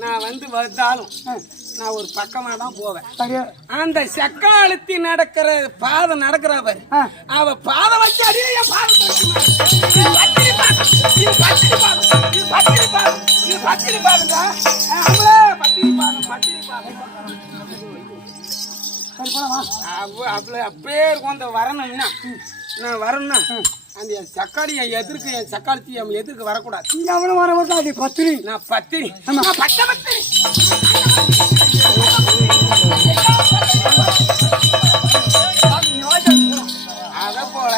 நான் வந்து வந்தாலும் நான் ஒரு பக்கமா தான் போவேன். அந்த சக்காலத்தி நடக்கிற பாதை நடக்கிற பாரு, அவ பாதை வச்சு அடியில என் பாதை அப்படியே கொண்ட வரணும்னா நான் வரணும்னா அந்த சக்காளி என் சக்காளத்தி என் எதிர்க்கு வரக்கூடாது. எவ்வளவு வர மாட்டாது பத்திரி, நான் பத்திரி பத்திரி. அத போல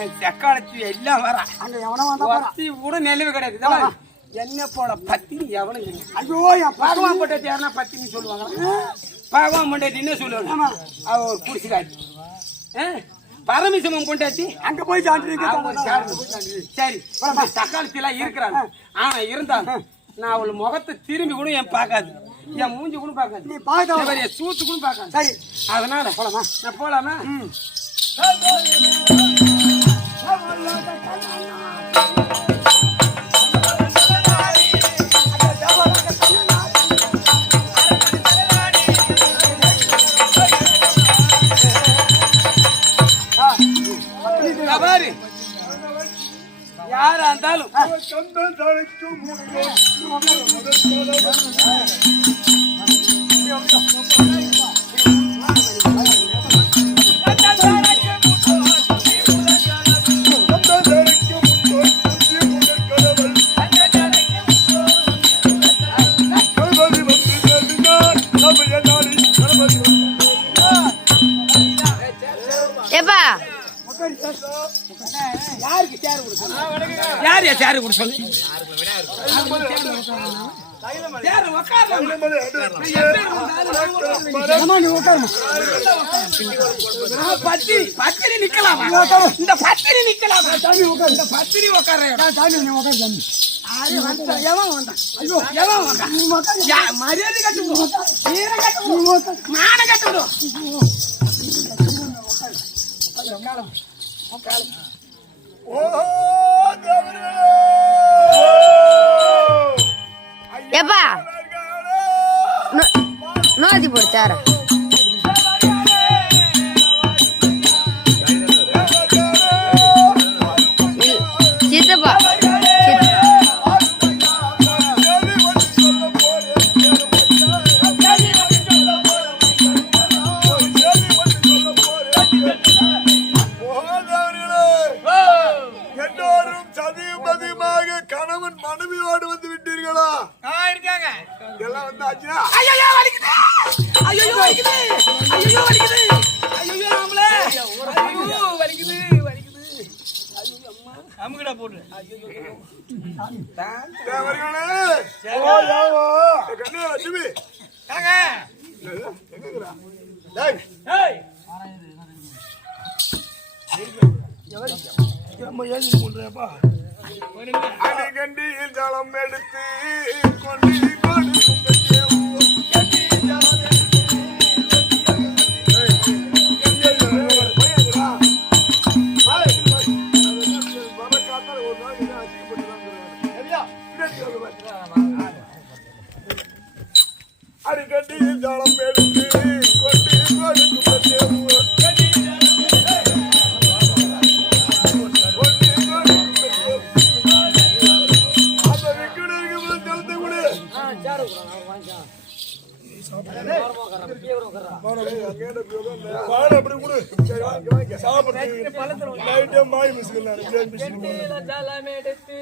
என் சக்காளத்தி எல்லாம் வர அங்க எவனி கூட நெளிவு கிடையாது. என்ன போல பத்தினி எவனும் இல்லை. ஐயோ என் பகவான் பொண்டாட்டி யாருன்னா பத்தினி சொல்லுவாங்க. பகவான் பொண்டாட்டி என்ன சொல்லுவாங்க? அவ ஒரு குடிச்சுக்காரி பரமசிவம் கொண்டாட்டி அங்க போய் சாப்பிட்டு சரி தக்காளி எல்லாம் இருக்கிறாங்க. ஆனா இருந்தாங்க நான் அவள் முகத்தை திரும்பி கூட என் பார்க்காது, என் மூஞ்சி கூட பார்க்காது, நீ பார்க்க என் சூத்து கூட பார்க்காது. சரி அதனால போலாமா? நான் போலாமா? யாரா இருந்தாலும் யாருக்கு சேரு கொடுக்க யார் சேரு கொடுக்க சொல்லு. பத்திரி நிக்கலாம், இந்த பத்திரி நிக்கலாம், இந்த பத்திரி உட்கார மரியாதை கட்டு மான கட்டு. எப்பா நோதி போடுச்சாரா சித்தப்பா அடிகண்டியில் ஜலம் எடுத்து கொண்டு அடிக்கண்டியில் ஜலம் எடுத்து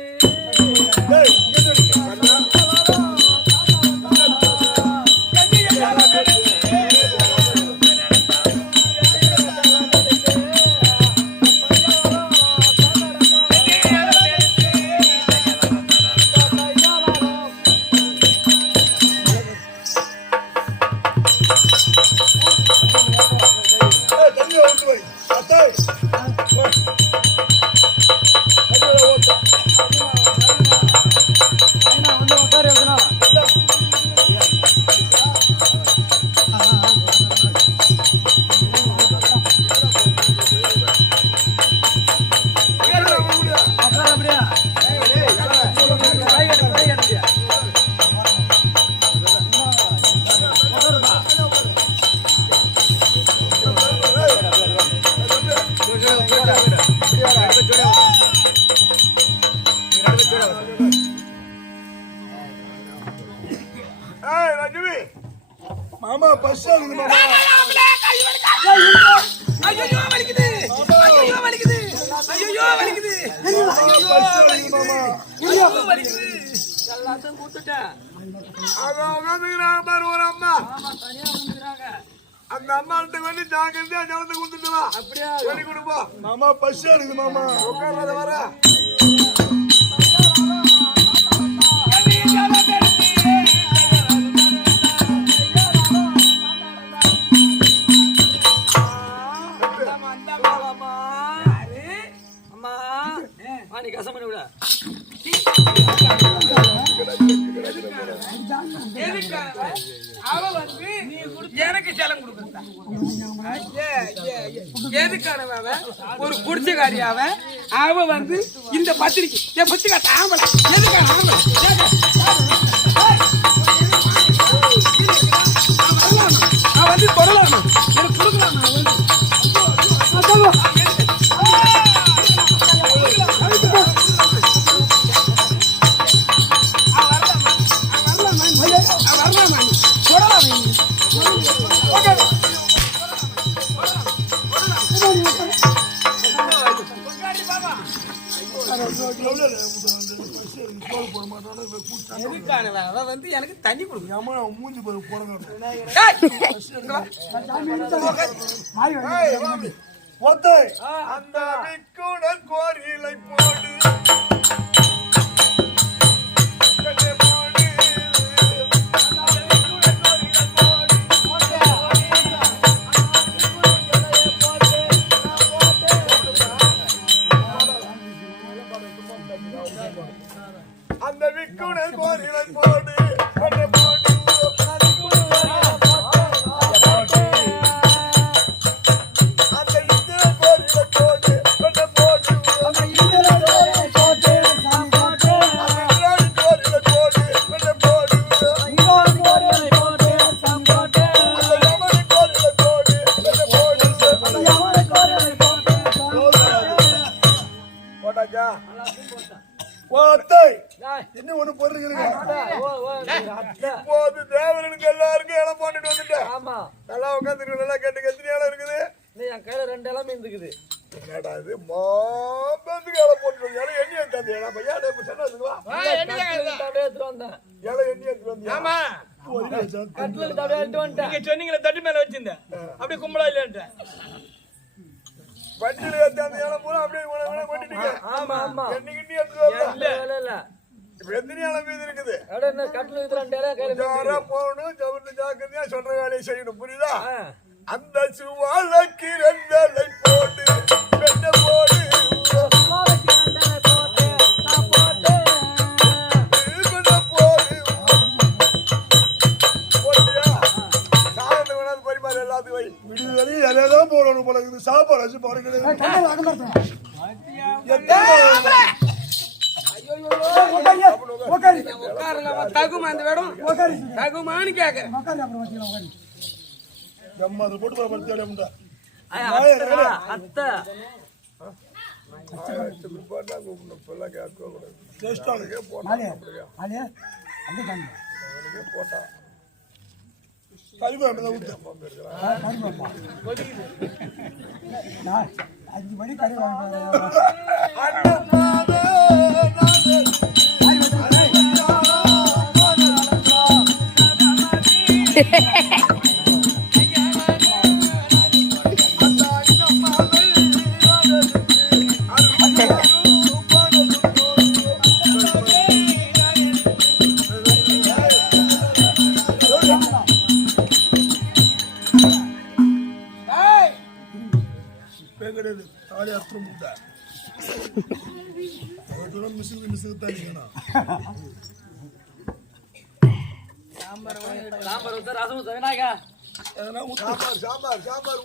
ஏய் ரஜினி மாமா பஸ் ஆகுது மாமா ஐயோ வலிக்குது ஐயோ வலிக்குது ஐயோ வலிக்குது மாமா ஐயோ வலிக்குது எல்லாத்தையும் கூட்டுட்டேன் அதான் உட்காந்துக்கிறாங்க பாரு ஒரு அம்மா அந்த அம்மாள்கிட்ட வந்து ஜாக்கிரதையா ஜலத்தை கொடுத்துட்டு வா அப்படியா சொல்லி கொடுப்போம் மாமா பஸ் ஆகுது மாமா உட்கார்றத வர எனக்கு சேலம் கொடுக்குறா எதுக்கான ஒரு குடிச்சகாரியாவ அவ வந்து இந்த பத்திரிக்கை பத்திரிக்கை ஆம்பளை எதுக்கான அவன் வந்து தொடலாமா எனக்கு கொடுக்கலாமா வந்து எனக்கு தண்ணி கொடுக்கும் மூஞ்சி போறேன் அந்த விக்குடன் கோரிலை போடு அந்த விக்குடன் கோரிலை போடு என்ன ஒண்ணு பொருளுங்க இப்போது தேவனுக்கு எல்லாருக்கும் இடம் போட்டுட்டு வந்துட்டேன் நல்லா உட்காந்துருக்கு நல்லா கேட்டு எத்தனை இடம் இருக்குது என் கையில 2 இடம் இருக்குது என்னடா இது மாம்பத்துக்கு இடம் போட்டு இடம் எண்ணி எடுத்தாந்து இடம் பையன் சொன்னதுவா இடம் எண்ணி எடுத்து வந்து ஆமா நீங்க சொன்னீங்களே தட்டு மேல வச்சிருந்தேன் அப்படியே கும்பலா இல்லைன்ட்டேன் வண்டியில எடுத்தாந்து இடம் பூரா அப்படியே கொட்டிட்டீங்க ஆமா ஆமா எண்ணி கிண்ணி எடுத்து இல்ல இப்ப எத்தனை இடம் மீது இருக்குது கட்டில 2 இடம் கையில போகணும் ஜவுத்து ஜாக்கிரதையா சொல்ற வேலையை செய்யணும் புரியுதா அந்த சுவாலைக்கு 2 இலை போட்டு வெண்ண போடு எல்லாத்துக்கும் போடணும் போல இருக்குது சாப்பாடு வச்சு தகுமா அந்த வேடம் தகுமான்னு கேக்குறேன் போட்டு போட்டா 5 மணி கடை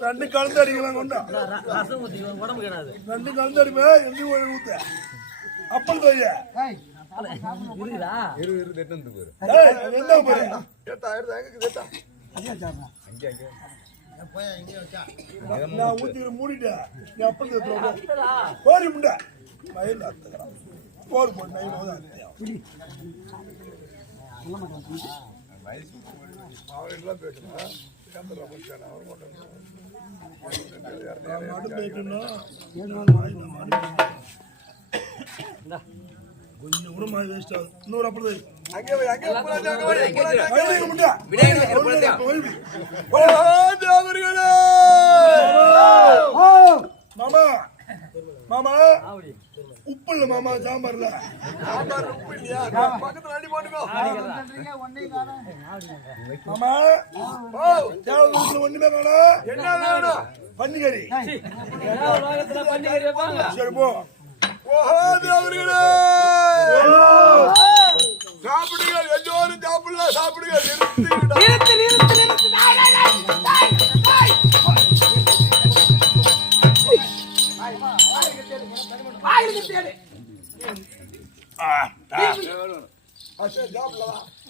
ரெண்டு கலந்து அடிக்கலாம் கொண்டா ரெண்டு கலந்து அடிப்பா எந்த ஊத்த அப்பல் பைய நான் ஊத்திக்கிற மூடிட்டேன் நீ அப்படி கோரி முண்டை மயில் அத்துக்கிறான் போர் போட்டு நைன் வந்து அவர்கிட்டலாம் பேசணும் கொஞ்சம் கூட மாதிரி வேஸ்ட் ஆகுது இன்னொரு அப்படி மாமா மாமா உப்பு இல்ல மாமா சாம்பார்ல சாம்பார் உப்பு இல்லையா பக்கத்துல அடி போட்டுக்கோ மாமா தேவத்துல ஒண்ணுமே வேணும் என்ன வேணும் பன்னிக்கறி சரி போ அவர்களே சாப்பிடுங்க எல்லோரும் சாப்பிடலாம் சாப்பிடுங்க நிறுத்து நிறுத்து நிறுத்து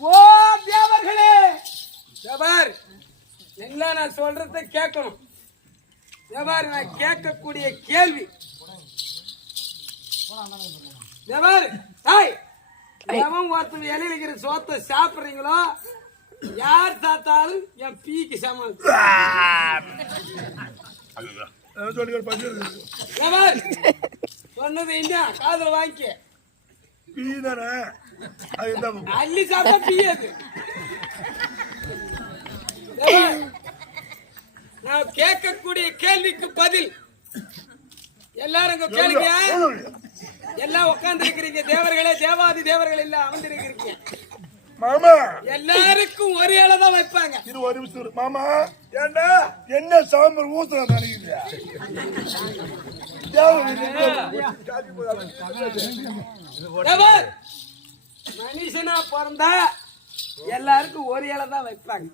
ஓ தேவர்களே தேவர் எல்லாம் நான் சொல்றத கேட்கணும் தேவர் நான் கேட்கக்கூடிய கேள்வி தேவர் எவன் ஒருத்தர் இலையில இருக்கிற சோத்தை சாப்பிடுறீங்களோ யார் சாத்தாலும் என் பீக்கு சமம் சொன்னது என்ன காதல வாங்கிக்க பீ தானே அள்ளி சாப்பிட்டா பீ அது நான் கேட்கக்கூடிய கேள்விக்கு பதில் எல்லாரும் கேளுங்க எல்லாம் உட்கார்ந்து இருக்கிறீங்க தேவர்களே தேவாதி தேவர்கள் எல்லாம் அமர்ந்திருக்கிறீங்க மாமா எல்லாருக்கும் ஒரு இலை தான் வைப்பாங்க இது ஒரு நிமிஷம் மாமா ஏண்டா என்ன சாம்பார் ஊத்துறா நினைக்கிறீங்க மனுஷனா பிறந்தா எல்லாருக்கும் ஒரு இலை தான் வைப்பாங்க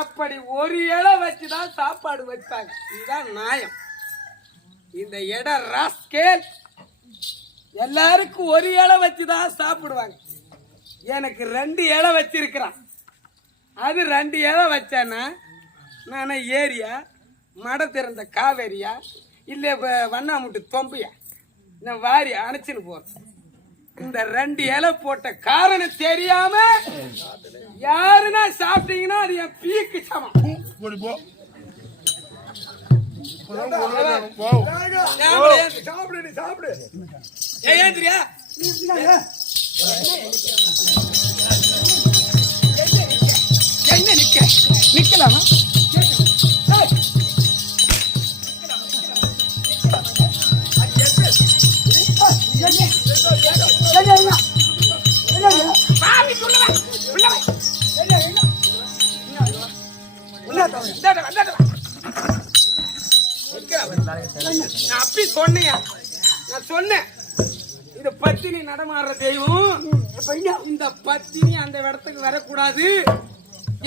அப்படி ஒரு இலை வச்சுதான் சாப்பாடு வைப்பாங்க இதுதான் நியாயம் இந்த இடம் ராஸ்கேல் எல்லாருக்கும் ஒரு இலை வச்சுதான் சாப்பிடுவாங்க எனக்கு 2 இலை வச்சிருக்கிறான் அது 2 இலை வச்சேன்னா நான் ஏரியா மடை திறந்த காவேரியா இல்லை வண்ணாமுட்டு தொம்பையா நான் வாரி அணைச்சின்னு போறேன் இந்த 2 இலை போட்ட காரணம் தெரியாம யாருன்னா சாப்பிட்டீங்கன்னா அது என் பீக்கு சமம் சாப்பிடு சாப்பிடு ஏந்திரியா என்ன நிக்கலாமா நான் அப்படி சொன்னியா நான் சொன்னேன் இந்த பத்தினி நடமாடுற தெய்வம் இந்த பத்தினி அந்த இடத்துக்கு வரக்கூடாது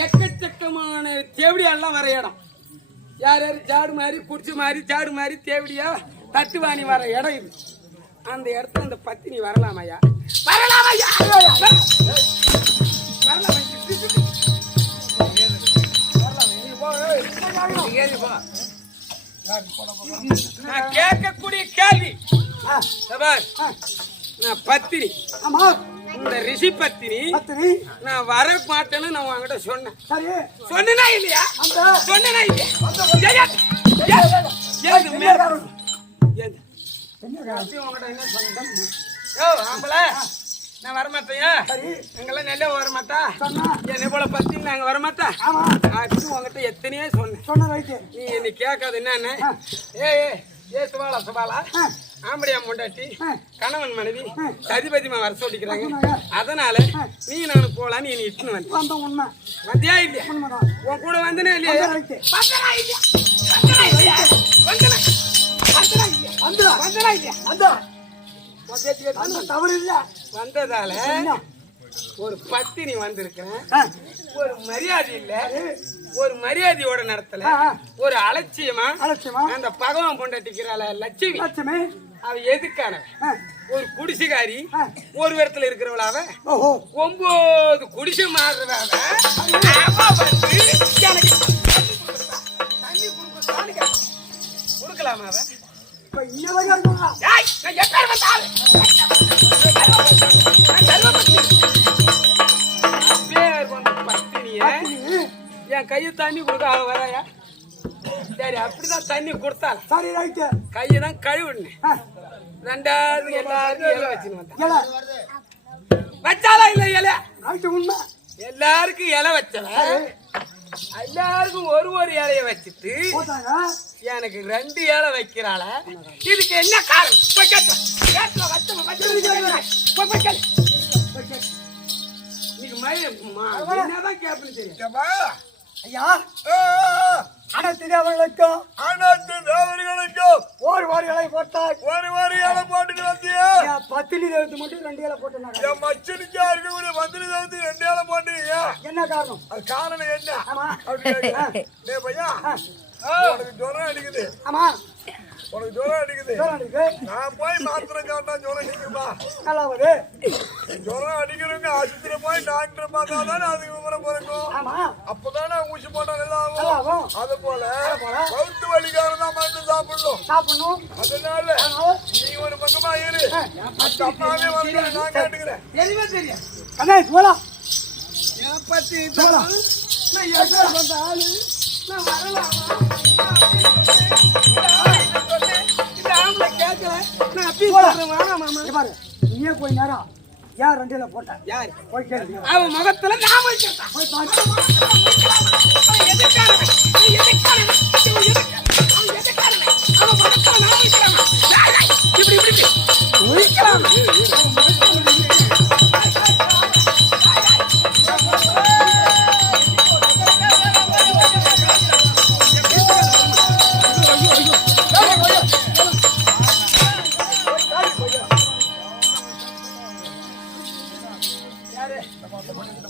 எக்கச்சக்கமான தேவடியெல்லாம் வர இடம் யார் யாரு ஜாடு மாதிரி குடிச்சு மாதிரி ஜாடு மாதிரி தேவடியா தட்டுவாணி வர இடம் இது அந்த இடத்துல இந்த பத்தினி வரலாமையா வரலாமையா நான் கேட்கக்கூடிய கேள்வி நான் பத்தினி இந்த ரிஷி பத்தினி நான் வர மாட்டேன்னு நான் உங்ககிட்ட சொன்னேன் சொன்னா இல்லையா சொன்னா இல்லையா நான் வரமாட்டேயா எங்கெல்லாம் நெல்ல வரமாட்டா என்னை போல பத்தி நாங்க வரமாட்டா உங்ககிட்ட எத்தனையோ சொன்னேன் நீ என்ன கேட்காது என்னன்னு ஏ சுபாலா சுபாலா ஆம்படியா முண்டாட்டி கணவன் மனைவி சதிபதிமா வர சொல்லிக்கிறாங்க அதனால நீ நானும் போலாம் நீ இட்டுன்னு வந்து வந்தியா இல்லையா உன் கூட வந்தனே இல்லையா வந்ததால ஒரு பத்தினி வந்திருக்கிறேன் ஒரு மரியாதை இல்ல ஒரு மரியாதையோட நடத்தல ஒரு அலட்சியமா அந்த பகவான் பொண்டாட்டிக்கிறாள் லட்சுமி அவ எதுக்கான ஒரு குடிசுகாரி ஒரு இடத்துல இருக்கிறவளாவ 9 குடிசை மாறுறவ எனக்கு இருக்கலாமா அவன்? இப்ப இன்ன வரைக்கும் இருக்குமா? ஏய், நான் எப்பேர் வந்தாலும் நான் கர்வப்பட்டி. அப்பேர் வந்த பத்தினியே என் கையை தண்ணி கொடுக்க அவ வராயா? சரி, அப்படிதான் தண்ணி கொடுத்தால சரி ரைட்டு கையை தான் கழுவுன்னு ரெண்டாவது எல்லாருக்கும் இலை வச்சுன்னு வந்தேன். ஏல வச்சாலா இல்ல இலை? ரைட்டு உண்மை எல்லாருக்கும் இலை வச்சல எல்லாருக்கும் ஒரு இலைய வச்சுட்டு போட்டாங்க. எனக்கு 2 இலை வைக்கிறாள. இதுக்கு என்ன காரணம்? போய் கேட்டு என்னதான் கேப்பன்னு தெரியும். ஏம்மா? ஐயா ஆ, அனைத்து தேவர்களுக்கும் அனைத்து தேவர்களுக்கும் ஒரு இலை போட்டால் ஒரு இலை போட்டுட்டு வந்தியா? என் பத்தினி தேவத்து மட்டும் 2 இலை போட்டுனாங்க. என் மச்சனிக்கா இருக்கக்கூடிய மந்திரி தேவத்துக்கு 2 இலை போட்டீங்க. என்ன காரணம்? அது காரணம் என்ன? ஆமா அப்படின்னு டேய் பையா, உனக்கு ஜுரம் அடிக்குது, ஆமா உனக்கு ஜுரம் அடிக்குது. இருக்கு நான் போய் மாத்திரை சாப்பிட்டா ஜுரம் அடிக்குமா? நல்லா வருது. ஜுரம் அடிக்கிறவங்க ஆஸ்பத்திரி போய் டாக்டர் பார்த்தா தானே அதுக்கு விவரம் பிறக்கும். ஆமா அப்பதானே ஊசி போட்டா நல்லா நல்லா ஆகும். ஆகும். அது போல கவுத்து வலிக்காரன் தான் மருந்து சாப்பிடணும். சாப்பிடணும். அதனால நீ ஒரு பக்கமா இரு, அந்த அம்மாவே வந்து நான் கேட்டுக்கிறேன். தெரியவே தெரியும். கணேஷ் போலாம். என் பத்தி போலாம். நான் எப்பேர் வந்த ஆளு நான் வரலாமா? இந்த ஆம்பளை கேட்கல. நான் அப்பீல் பண்றேன், வேணாம் மாமா. இங்க பாரு நீயே போய் நேரம் ஏன் 2 இலை போட்ட? யாரு? போய் கேள்வி அவன் முகத்துல நான் வைக்கிறேன். போய் பாரு. அவன் எதுக்காரவன்? அவன் எதுக்காரவன்? அவன் எதுக்காரவன்? அவன் எதுக்காரவன்? அவன் முகத்துல நான் வைக்கிறேன். டேய், டேய், இப்படி வைக்கலாம்.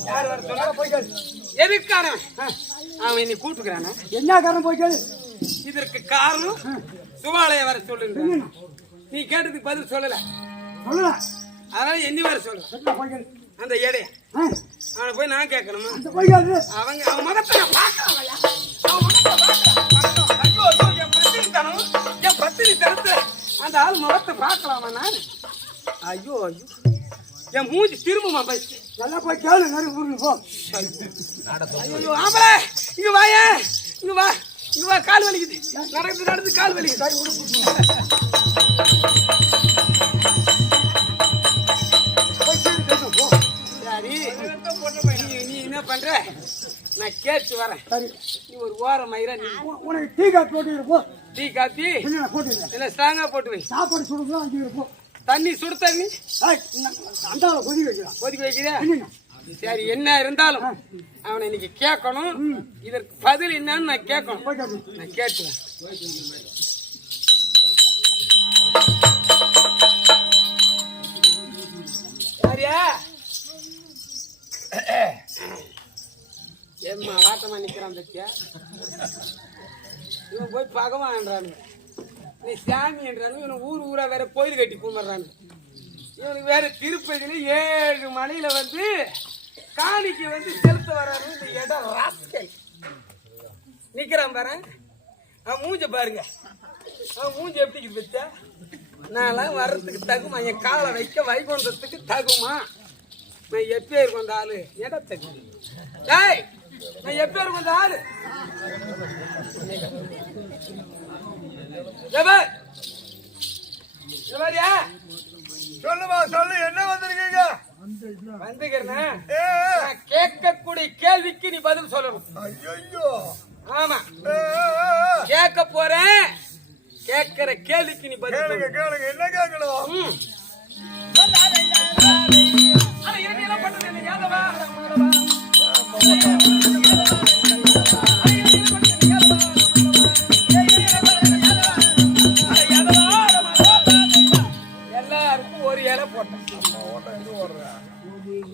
யார் வர சொன்னா? போய் கேளு. எதுக்காரவன்? அவன் என்னை கூப்பிட்டுக்கிறானா? என்ன காரணம்? போய் கேளு. இதற்கு காரணம் சுபாலய வர சொல்லுங்க. நீ கேட்டதுக்கு பதில் சொல்லல, சொல்லல. அதனால என்ன வர சொல்ற? என்ன போய் கேளு. அந்த எடைய அவனை போய் நான் கேட்கணுமா? அந்த போய் கேளு. அவன் முகத்தை நான் பார்க்கறான்யா. அவன் முகத்தை பார்க்கறான். ஐயோ ஐயோ, என் பத்தினி தரத்துல அந்த ஆள் முகத்தை பார்க்கலாமா நான்? ஐயோ ஐயோ, என் மூஞ்சி திரும்புமா பை? நல்லா போய் கேளு. நெருப்பு ஊருக்கு போ. ஐயோ ஆம்பளை, இங்க வாயே, இங்க வா, இங்க வா. கால் வலிக்குது, நடந்து கால் வலிக்குது. சரி, நீ என்ன பண்ற? நான் கேட்டு வரேன். சரி நீ ஒரு ஓரம் மயிரா நீ உனக்கு டீ காப்பி போட்டு போ. டீ காப்பி என்ன போட்டு இல்ல ஸ்ட்ராங்கா போட்டு வை. சாப்பாடு சுடுறோம். 5 இருக்கும். தண்ணி சுடு தண்ணி அந்த கொதி வைக்கலாம். கொதிக்க வைக்கிறியா? சரி, என்ன இருந்தாலும் அவனை இன்னைக்கு கேட்கணும். இதற்கு பதில் என்னன்னு நான் கேட்கணும். போய் கேளு. நான் கேட்டுவேன். சரியா? ஏம்மா வாட்டமா நிக்கிறான் பத்தியா? இவன் போய் பகவான்றானு, நீ சாமி என்றானு. இவன் ஊரா வேற கோயில் கட்டி கும்பிடுறானு. இவனுக்கு வேற திருப்பதியில 7 மணியில வந்து காணிக்கு வந்து செலுத்த வரானு. இந்த இடம் ராஸ்கல் நிக்கிறான் பாரு. அவன் மூஞ்ச பாருங்க, அவன் மூஞ்ச எப்படி வச்சா? நான்லாம் வர்றதுக்கு தகுமா? என் காலை வைக்க வைகுண்டத்துக்கு தகுமா? நான் எப்பேருக்கு வந்த ஆளு இடத்துக்கு. டேய், நான் எப்பேருக்கு வந்த ஆளு? சொல்லுமா, சொல்லு, என்ன வந்திருக்கீங்க? வந்துக்கிறேன். கேட்கக்கூடிய கேள்விக்கு நீ பதில் சொல்லணும். ஐயோ, ஆமா, கேட்க போறேன். கேட்கிற கேள்விக்கு நீ பதில் கேளுங்க சொல்லணும். கேளுங்க, என்ன கேட்கணும்? எல்லாருக்கும் ஒரு இலை போட்டேன்.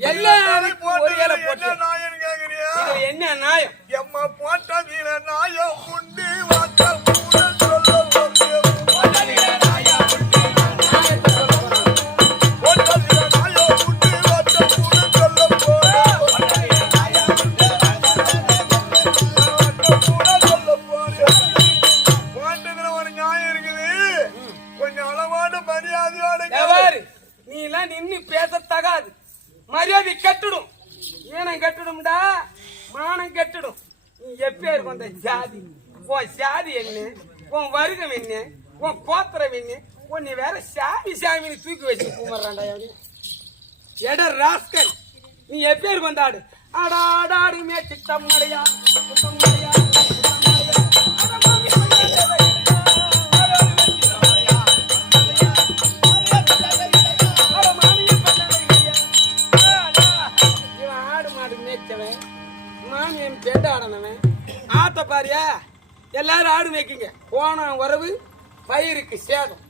என்ன எல்லாருக்கும் ஒரு இலை போட்டேன். நாயன்னு கேக்குறியா? இது என்ன நியாயம்? எம்மா போட்ட வீர நாயம் உண்டு வாத்த கூட சொல்ல போறிய. போட்ட வீர நாயம் உண்டு வாத்த கூட சொல்ல போறிய. போட்டதுல ஒரு நியாயம் நீங்க அளவான மரியாதையோட எவாரு நீ எல்லாம் நின்னு பேசத்தகாது. மரியாதை கெட்டுடும். ஏனம் கெட்டுடும்டா, மானம் கெட்டுடும். நீ எப்பேருக்கு அந்த ஜாதி, உன் சாதி என்ன, உன் வருகம் என்ன, உன் கோத்திரம் என்ன, நீ வேற சாமி சாமின்னு தூக்கி வச்சு கும்பிட்றான்டா. எட ராஸ்கல், நீ எப்பேருக்கு வந்தாடு. ஆடாடாடுமே சித்தம் மடையா சித்தம் மடையா மாமியன் கேட்டு ஆடனவன் ஆத்த பாரியா. எல்லாரும் ஆடு வைக்கிங்க. போன உறவு பயிருக்கு சேதம்.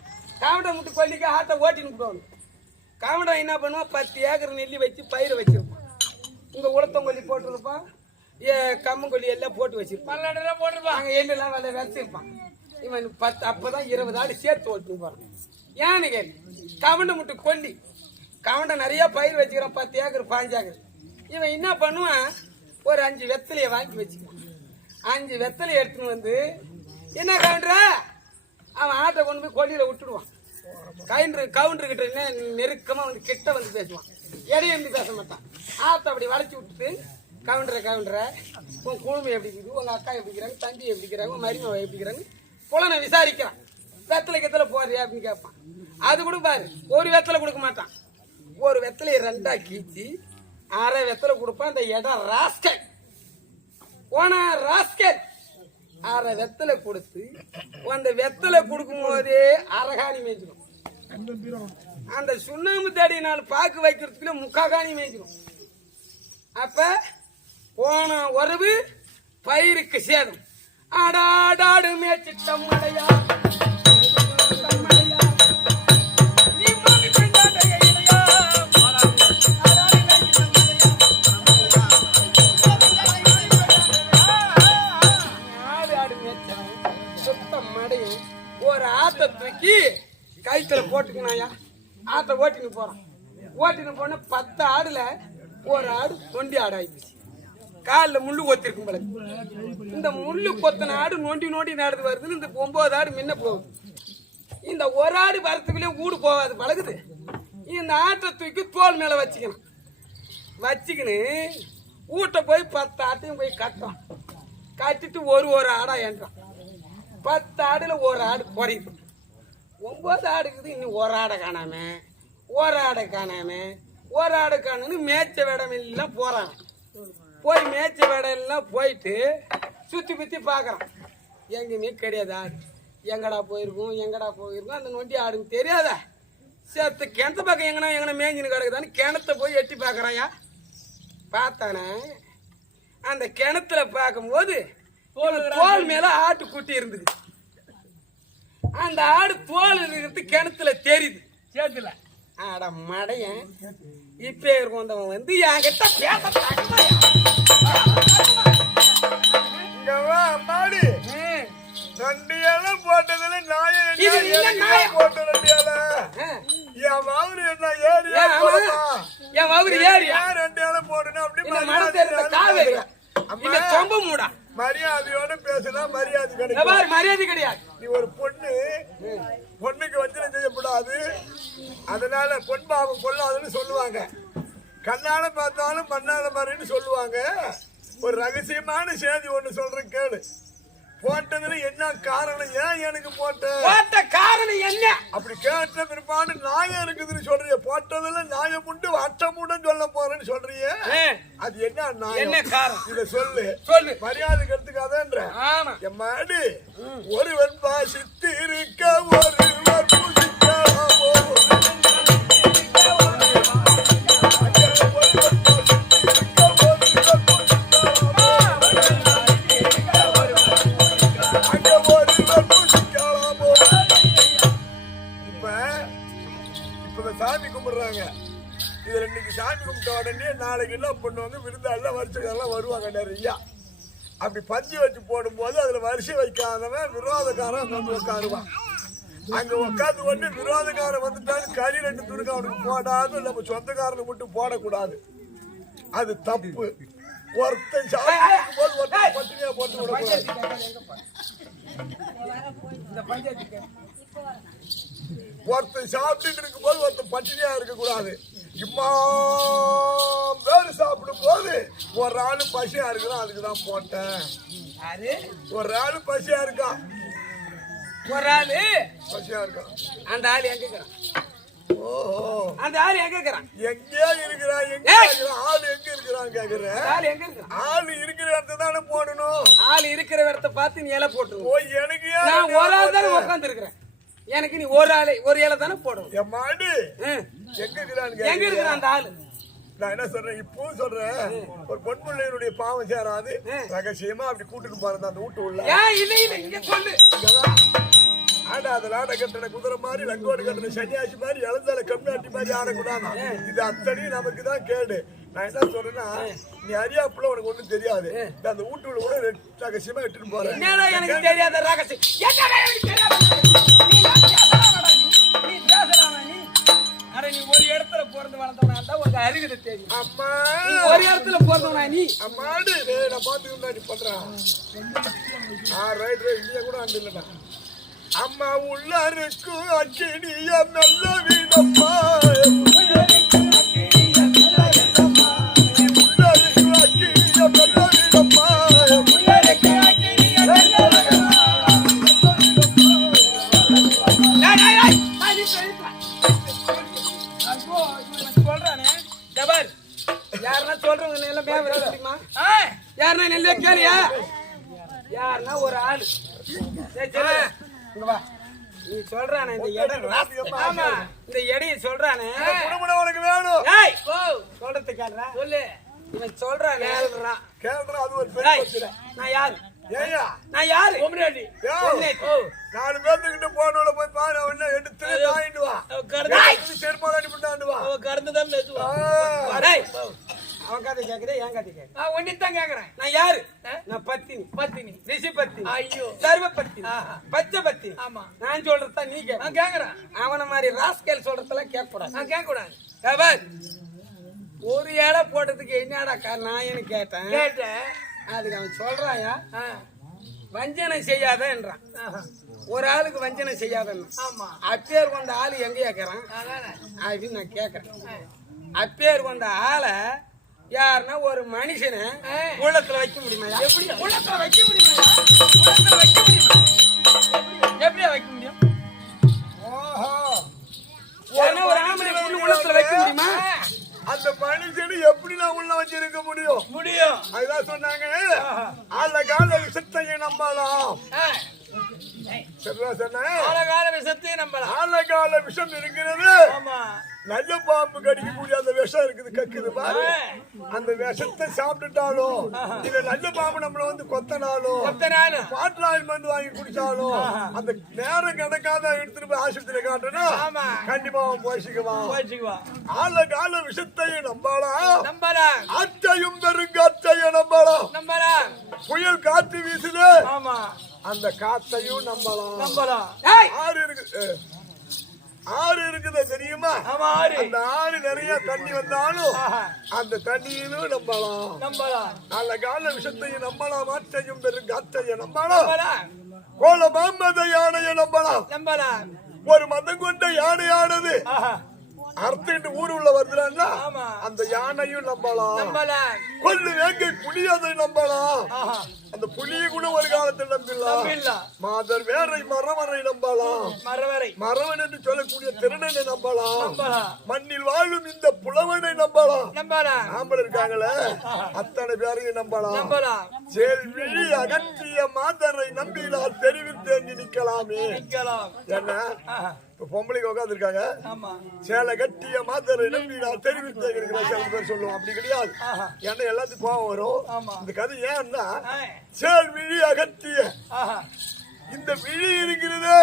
காமடை முட்டு கொல்லிக்கு ஆட்டை ஓட்டின்னு போகணும். காமடை என்ன பண்ணுவான், 10 ஏக்கர் நெல்லி வச்சு பயிரை வச்சிருப்பான். இங்க உளுத்தங்கொல்லி போட்டுருப்பான், கம்மங்கொல்லி எல்லாம் போட்டு வச்சிருப்பான், போட்டிருப்பான். அங்கே எல்லாம் வேலை வச்சிருப்பான். இவன் 10 அப்பதான் 20 ஆடு சேர்த்து ஓட்டுன்னு போறான். ஏன்னு கேள்வி, கவண்டை முட்டு கொல்லி கவண்டை நிறைய பயிர் வச்சுக்கிறான். 10 ஏக்கர் 5 ஏக்கர். இவன் என்ன பண்ணுவான், ஒரு 5 வெத்தலையை வாங்கி வச்சுக்குவான். 5 வெத்தலையை எடுத்துன்னு வந்து என்ன கவுண்டர அவன் ஆட்டை கொண்டு போய் கொல்லியில விட்டுடுவான். கவுண்டர்கிட்ட என்ன நெருக்கமா வந்து கிட்ட வந்து பேசுவான். இடையம்பி பேச மாட்டான். ஆட்டை அப்படி வளைச்சி விட்டுட்டு கவுண்டரை உன் குழுமை எப்படி இருக்குது, உங்க அக்கா எப்படி இருக்கிறாங்க, தம்பி எப்படி இருக்கிறாங்க, உன் மருமவை எப்படி இருக்கிறாங்க, புலனை விசாரிக்கிறான். வெத்தலை கெத்தலை போறியா அப்படின்னு கேட்பான். அது கூட பாரு, ஒரு வெத்தலை கொடுக்க மாட்டான். ஒரு வெத்தலையை 2ஆ கீச்சு அரை வெத்தலை கொடுப்பான். அந்த இடம் ராஸ்கல் போனா ராஸ்கல் அரை வெத்தலை கொடுத்து அந்த வெத்தலை கொடுக்கும் போதே அரகாணி மேய்ச்சிடும். அந்த சுண்ணாம்பு தடி 4 பாக்கு வைக்கிறதுக்குள்ள 3/4 காணி மேய்ச்சிடும். அப்ப போன உறவு பயிருக்கு சேதம். ஆடாடாடு மேய்ச்சிட்டம் மடையா ஒரு ஆட்டை தூக்கி கைத்துல போட்டுக்கணாயா. ஆட்டை ஓட்டின்னு போறான். ஓட்டின்னு போன 10 ஆடுல ஒரு ஆடு நொண்டி ஆடு ஆயிடுச்சு. காலில் முள்ளு கொத்திருக்கும் போல. இந்த முள்ளு கொத்தின ஆடு நொண்டி நடந்து வருதுன்னு இந்த 9 ஆடு முன்ன போகுது. இந்த ஒரு ஆடு வரத்துக்குள்ளே ஊடு போகாது பழகுது. இந்த ஆட்டை தூக்கி தோல் மேல வச்சுக்கின்னு ஊட்ட போய் 10 ஆட்டையும் போய் கட்டுறான். கட்டிட்டு ஒரு ஆடா என்றான். 10 ஆடுல ஒரு ஆடு குறையுது. 9 ஆடுக்குது. இன்னும் ஒரு ஆடை காணாம ஒரு ஆடை காணுன்னு மேய்ச்ச வேடம் எல்லாம் போறான். போய் மேய்ச்ச வேடம் எல்லாம் போயிட்டு சுத்தி பத்தி பாக்குறான். எங்கேயுமே கிடையாது ஆடு. எங்கடா போயிருக்கும் அந்த நொண்டி ஆடுன்னு தெரியாதா. சேர்த்து கிணத்து பக்கம் எங்கன்னா மேய்ஞ்சின்னு கிடக்குதான்னு கிணத்த போய் எட்டி பாக்குறாயா. பார்த்தானே அந்த கிணத்துல பார்க்கும்போது தோல் மேல ஆட்டு குட்டி இருந்தது. அந்த ஆடு தோல் இருக்கிறது கிணத்துல தெரியுது. சேர்த்துல ஆட மடையன் இப்ப இருக்கவன் வந்து என்கிட்ட மாடி 2 இலை போட்டதுல நாயை போட்டு 2 இலை என் வவுறு என்ன ஏரியா என் வவுறு ஏரியா 2 இலை போடணும் அப்படி சொம்ப மூடா. மரியாதையோட பேசுனா மரியாதை கிடைக்கும். மரியாதை கிடையாது. நீ ஒரு பொண்ணுக்கு வஞ்சனை செய்யக்கூடாது. அதனால பொன் பாவம் கொள்ளாதுன்னு சொல்லுவாங்க. கண்ணால பார்த்தாலும் மண்ணால மாதிரின்னு சொல்லுவாங்க. ஒரு ரகசியமான செய்தி ஒண்ணு சொல்றேன் கேளு. போட்டதுல என்ன காரணம், ஏன் எனக்கு போட்ட காரணம் என்ன அப்படி கேட்ட பிற்பாடு நாயம் இருக்குதுன்னு சொல்றிய. போட்டதுல நாயம் உண்டு அட்டமுடன் சொல்ல போறேன்னு சொல்றிய. அது என்ன நாயம், இத சொல்லு. மரியாதை கருத்துக்காதன்ற எம்மாடி. ஒருவன் வாசித்து இருக்க ஒருவர் புசிக்காமோ சாமி கும்பிடுறாங்க. இதுல இன்னைக்கு சாமி கும்பிட்ட உடனே நாளைக்கு என்ன பண்ணுவாங்க, விருந்தாள வருஷக்காரெல்லாம் வருவாங்க நிறையா. அப்படி பஞ்சு வச்சு போடும்போது அதுல வரிசை வைக்காதவன் விரோதக்காரன் வந்து உட்காருவான். அங்க உட்காந்து கொண்டு விரோதக்காரன் வந்துட்டாலும் கறி 2 துணுக்கு அவனுக்கு போடாது. நம்ம சொந்தக்காரனுக்கு மட்டும் போடக்கூடாது. அது தப்பு. ஒருத்தன் சாப்பிடும் போது ஒருத்தன் பட்டினியா போட்டு விடக்கூடாது. ஒருத்தன் சாப்பிட்டுட்டு இருக்கும்போது ஒருத்தன் பட்டினியா இருக்கக்கூடாது. இம்மா பேரு சாப்பிடும் போது ஒரு ஆளு பசியா இருக்கிறான், அதுக்குதான் போட்டேன். ஒரு ஆளு பசியா இருக்கான், ஒரு ஆளு பசியா இருக்கான். அந்த ஆளு எங்க இருக்கிறான்? ஓஹோ, அந்த ஆளு எங்க இருக்கிறான்? எங்கேயா இருக்கிறான்? எங்க இருக்கிறான்? ஆளு எங்க இருக்கிறான் கேக்குறேன். ஆளு எங்க இருக்கிறான்? ஆளு இருக்கிற இடத்துல தானே போடணும். ஆளு இருக்கிற இடத்த பார்த்து நீ இலை போட்டு. ஓ, எனக்கு நான் ஒரு ஆள் தானே உட்கார்ந்து இருக்கிறேன். எனக்கு நீ ஒரு இலை தானே போடணும். என் மாடு எங்க இருக்கிறான்னு எங்க இருக்கிறான் அந்த ஆளு? நான் என்ன சொல்றேன், இப்போ சொல்றேன், ஒரு பொன் பிள்ளையினுடைய பாவம் சேராது, ரகசியமா அப்படி கூட்டிட்டு போறது அந்த வீட்டு உள்ள. இல்ல இங்க சொல்லு. ஆடாத லாட கட்டின குதிரை மாதிரி, லங்கோடு கட்டின சன்னியாசி மாதிரி, இழந்தால கம்யூனிட்டி மாதிரி ஆடக்கூடாது. இது அத்தனையும் நமக்கு தான் கேடு. நான் என்ன சொல்றேன்னா, நீ அறியாப்புல உனக்கு ஒண்ணும் தெரியாது. அந்த வீட்டுல கூட ரகசியமா இட்டுட்டு போறேன். எனக்கு தெரியாத ரகசியம். நீ ஒரு இடத்துல பிறந்து வளர்ந்தவனா இருந்தா உனக்கு அறிகுது தெரியும். அம்மா, ஒரு இடத்துல பிறந்தவனா நீ? அம்மாடு நான் பாத்துக்கிட்டா நீ பண்றான். ரைட் இல்லையா கூட அண்டு இல்லடா. அம்மா உள்ள இருக்கும் அக்கினிய நல்ல வீடப்பா, உள்ள இருக்கும் அக்கினிய நல்ல வீடப்பா, சொல்றானே ஜபர், யாருன்னா சொல்றவங்க எல்லாம் பேவ தெரியுமா? யாருன்னா நெல்ல கேளியா? யாருன்னா ஒரு ஆளு. நீ சொல்றானே இந்த இடம், ஆமா இந்த இடைய சொல்றானே உனக்கு வேணும். சொல்றதுக்காரா சொல்லு. இவன் சொல்றானே கேள்றா, அது ஒரு பெரிய. நான் யாரு? ஏயா நான் யாரு? 4 பேர்த்துக்கிட்ட போனோட போய் பாரு, அவன எடுத்து தாயிட்டு வா, செருப்பாடி விட்டாண்டு வா. கடந்துதான் பேசுவான். அவன் கதை கேக்குறே, என் கதை கேட்க ஒன்னித்தான் கேக்குறேன். நான் யாரு? நான் பத்தினி ரிஷி பத்தினி, ஐயோ சர்வ பத்தினி, பச்சை பத்தினி. ஆமா, நான் சொல்றதான் நீ கேக்குறேன். அவன மாதிரி ராஸ்கேல் சொல்றதெல்லாம் கேட்க கூடாது. நான் கேட்க கூடாது. ஒரு இலை போட்டதுக்கு என்னடா நான் கேட்டேன். அதுக்கு அவன் சொல்றாயா, வஞ்சனை செய்யாத என்றான். ஒரு ஆளுக்கு வஞ்சனை செய்யாதன்னு. ஆமா, அப்பேர் கொண்ட ஆளு எங்க கேக்குறான் அப்படின்னு நான் கேக்குறேன். அப்பேர் கொண்ட ஆளை யாருன்னா ஒரு மனுஷனை உள்ளத்துல வைக்க முடியுமா? எப்படி உள்ளத்துல வைக்க முடியுமா? உள்ளத்துல வைக்க முடியுமா? எப்படியா வைக்க முடியும்? ஒரு ஆம்பளை பொண்ணு உள்ளத்துல வைக்க முடியுமா? அந்த மனுஷனை எப்படி நான் உள்ள வச்சிருக்க முடியும்? அதுதான் சொன்னாங்க, ஆள கால விஷத்தையை நம்பலாம். ஆழகால விஷம் இருக்கிறது. நல்ல பாம்பு கடிக்கக்கூடிய அந்த விஷம் இருக்குது, கக்குது பாரு. அந்த விஷத்தை சாப்பிட்டுட்டாலும், இல்ல நல்ல பாம்பு நம்மள வந்து கொத்தனாலும், பாட்டில் மருந்து வாங்கி குடிச்சாலும், அந்த நேரம் கிடக்காத எடுத்துட்டு போய் ஆஸ்பத்திரி காட்டணும், கண்டிப்பா அவன் போஷிக்குவான். ஆழகால விஷத்தையும் நம்பலாம், ஆற்றையும் பெருங்காற்றையும் நம்பலாம். புயல் காற்று வீசுது, அந்த காத்தையும் நம்பலாம். ஆறு இருக்குது தெரியுமா? அந்த ஆறு நிறைய தண்ணி வந்தாலும் அந்த தண்ணியிலும் நம்பலாம். நல்ல கால விஷத்தையும் நம்பலாம், ஆற்றையும் பெரும் காற்றையும் நம்பலாம். கோல மாமத யானையை நம்பலாம். ஒரு மதம் கொண்ட யானையானது அறுத்துட்டு ஊரு உள்ள வருதுன்னா அந்த யானையும் நம்பலாம். கொல்லு வேங்கை புலி அதை நம்பலாம். அந்த புலியை கூட ஒரு காலத்தில் நம்பலாம். மாதர் வேரை மரவரை நம்பலாம். மரவன் என்று சொல்லக்கூடிய திருடனை நம்பலாம். மண்ணில் வாழும் இந்த புலவனை நம்பலாம். ஆம்பளை இருக்காங்களே அத்தனை பேரையும் நம்பலாம். செல்வி அகற்றிய மாதரை நம்பினால் தெருவில் தேங்கி நிக்கலாமே. என்ன பொம்பளைக்கு உட்காந்து இருக்காங்க, சேலை கட்டிய மாதரை நம்பினால் தெருவில் தேங்கி நிக்கலாம் சில பேர் சொல்லுவோம். அப்படி கிடையாது. ஏன்னா எல்லாத்துக்கும் கோபம் வரும். இந்த கதை ஏன்னா, சேல் விழி அகற்றிய இந்த விழி இருக்கிறது,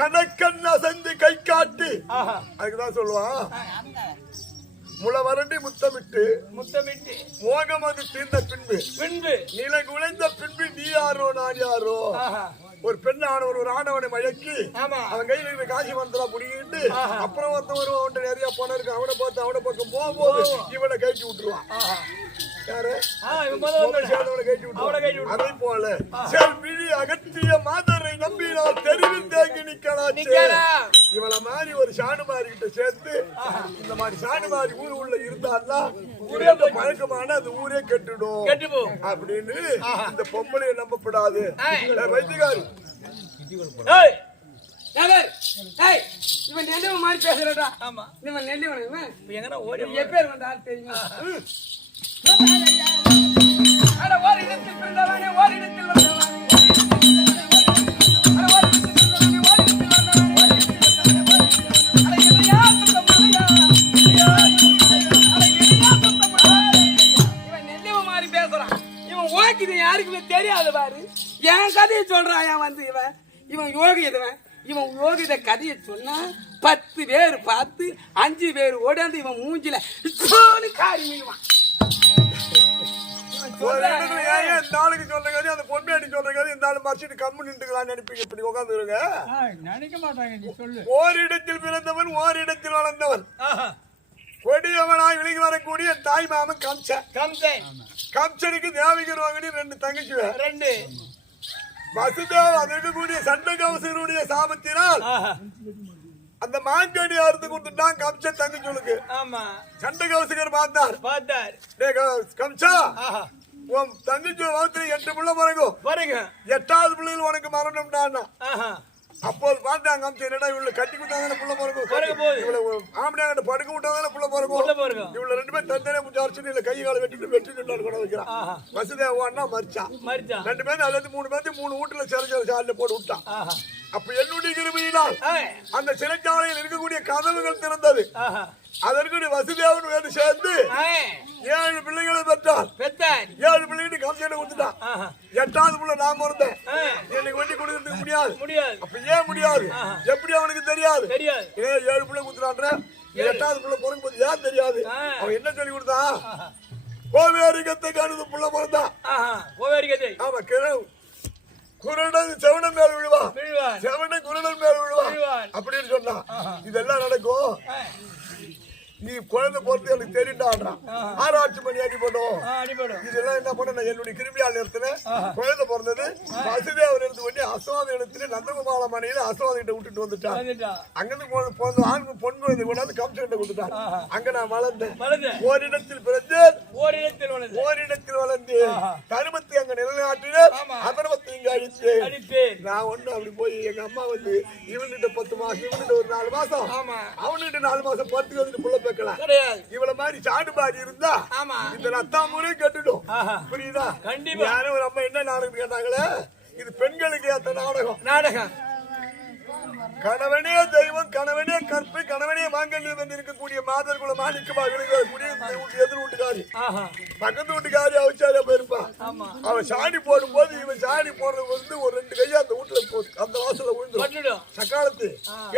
கணக்கன் அசைந்து கை காட்டி, அதுக்குதான் சொல்லுவான் முளை வரண்டி முத்தமிட்டு மோகம் அது தீர்ந்த பின்பு நிலை குலைந்த பின்பு நீ யாரோ நான் யாரோ. ஒரு பெண் ஆனவர் ஒரு ஆணவனை மயக்கி அவன் கையில இருக்கிற காசி மந்திரம் புடிக்கிட்டு அப்புறம் ஒருத்தன் வருவான், அவன்கிட்ட நிறைய பணம் இருக்கு, அவனை பார்த்து அவனை பக்கம் போகும்போது இவனை கழிச்சு விட்டுருவான். யாரு கழிச்சு விட்டுருவான். அதை போல விழி அகற்றிய மாதரை நம்பி நான் தெருவில் தேங்கி நிக்கலாம். இவள மாதிரி ஒரு சாணுமாரி கிட்ட சேர்த்து இந்த மாதிரி சாணுமாரி ஊர் உள்ள இருந்தான்னா ஊரே பழக்கமான அந்த ஊரே கெட்டுடும் அப்படின்னு இந்த பொம்பளையை நம்பப்படாது. வைத்தியகாரி இவன் நெல்லிவன் மாதிரி பேசுறடா. ஆமா இவன் நெல்லிவன். இவன் எங்கன்னா ஓடி எப்பேர் வந்த ஆள் தெரியுமா? ஓரிடத்தில் பிறந்தவனே ஓரிடத்தில் வந்தவனே இது யாருக்குமே தெரியாது பாரு. என் கதையை சொல்றான் வந்து இவன் யோகியதவன். இவன் யோகித கதையை சொன்னா 10 பேர் பார்த்து 5 பேர் ஓடாந்து இவன் மூஞ்சில காரி மீவான். நாளைக்கு சொல்ற கதை அந்த பொண்ணாடி சொல்ற கதை இந்த ஆளு மறைச்சிட்டு கம்மு நின்றுக்கலான்னு நினைப்பீங்க. இப்படி உட்காந்துருங்க. நினைக்க மாட்டாங்க. நீ சொல்லு. ஓரிடத்தில் பிறந்தவன் ஓரிடத்தில் வளர்ந்தவன் கொடியவனாய் விலகி வரக்கூடிய தாய் மாமன் கம்சனுக்கு தேவிகர் வாங்கி 2 தங்கச்சி 2 வசுதேவ இருக்கக்கூடிய சண்டை கவசனுடைய சாபத்தினால் அந்த மாங்கடி அறுத்து கொடுத்துட்டான் கம்சன் தங்கச்சொலுக்கு. சண்டை கவசகர் பார்த்தார். கம்சா உன் தங்கச்சி வகுத்துல 8 பிள்ளை பிறகும் 8வது பிள்ளைகள் உனக்கு மரணம்டான்னா அப்போது பார்த்தாங்க கம்சன் என்னடா இவ்வளவு கட்டி விட்டாதானே புள்ள பிறக்கும், இவ்வளவு ஆம்படியாங்கிட்ட படுக்க விட்டாதானே புள்ள பிறக்கும், இவ்வளவு 2 பேரும் தந்தனே முடிஞ்ச அரிசி இல்ல கை கால வெட்டி கொண்டு வைக்கிறான். வசுதேவ அண்ணா மறிச்சான். 2 பேரும் அதுல 3 பேர்த்து 3 வீட்டுல சிறைச்சாலையில போட்டு விட்டான். அப்ப என்னுடைய கிருபையினால் அந்த சிறைச்சாலையில் இருக்கக்கூடிய கதவுகள் திறந்தது. அதற்கு வசுதேவன் வேறு சேர்ந்து 7 பிள்ளைகளை பெற்றான். 7 பிள்ளைகிட்ட கம்சனை கொடுத்துட்டான். 8வது பிள்ளை நான் பிறந்தேன். எனக்கு வெட்டி கொடுக்கறதுக்கு முடியாது. அப்ப ஏன் முடியாது? எப்படி அவனுக்கு தெரியாது? 7 பிள்ளை கொடுத்துட்டான். 8வது பிள்ளை பிறகு போது ஏன் தெரியாது? அவன் என்ன சொல்லி கொடுத்தான்? கோவேரிகத்தை காணுது புள்ள பிறந்தான். ஆமா குருடன் செவனன் மேல விழுவான், செவனன் குருடன் மேல விழுவான் அப்படின்னு சொன்னா இதெல்லாம் நடக்கும். நீ குழந்தை பொறுத்து எனக்கு தெரியுண்டான்றான். ஆராய்ச்சி பண்ணி அடிபடும். இதெல்லாம் என்ன பண்ண என்னுடைய கிருமியால் நிறுத்தின குழந்தை பிறந்தது. வசுதேவர் எடுத்து பண்ணி அசோத இடத்துல நந்தகுமார மனையில அசோத கிட்ட விட்டுட்டு வந்துட்டான். அங்கிருந்து பிறந்த ஆண் பொன் குழந்தை கொண்டாந்து கம்சன் கிட்ட கொடுத்துட்டான். அங்க நான் வளர்ந்தேன். ஓரிடத்தில் பிறந்தேன், ஓரிடத்தில் வளர்ந்து தருமத்தை அங்க நிலைநாட்டினர், அதர்மத்தை இங்க அழித்தேன். நான் ஒண்ணு அப்படி போய் எங்க அம்மா வந்து இவன்கிட்ட 10 மாசம், இவன்கிட்ட ஒரு 4 மாசம், அவன்கிட்ட 4 மாசம் 10 வந்து புள்ள இவள மாதிரி சாடு மாதிரி இருந்தா இந்த ரத்தாமூரே கட்டுடும். புரியுதா? யாரும் ஒரு அம்மா என்ன நாடகம் கேட்டாங்களே, இது பெண்களுக்கு ஏத்த நாடகம். கணவனே தெய்வம், கணவனே கற்பு, கணவனே மாங்கல்யம் என்று இருக்கக்கூடிய மாதர் குல மாணிக்கமா எதிர் வீட்டுக்காரி, பக்கத்து வீட்டுக்காரி அவச்சாரியா போயிருப்பா. அவன் சாணி போடும் போது இவன் சாணி போடுறது வந்து ஒரு 2 கையா அந்த வீட்டுல அந்த வாசல விழுந்து சக்காலத்து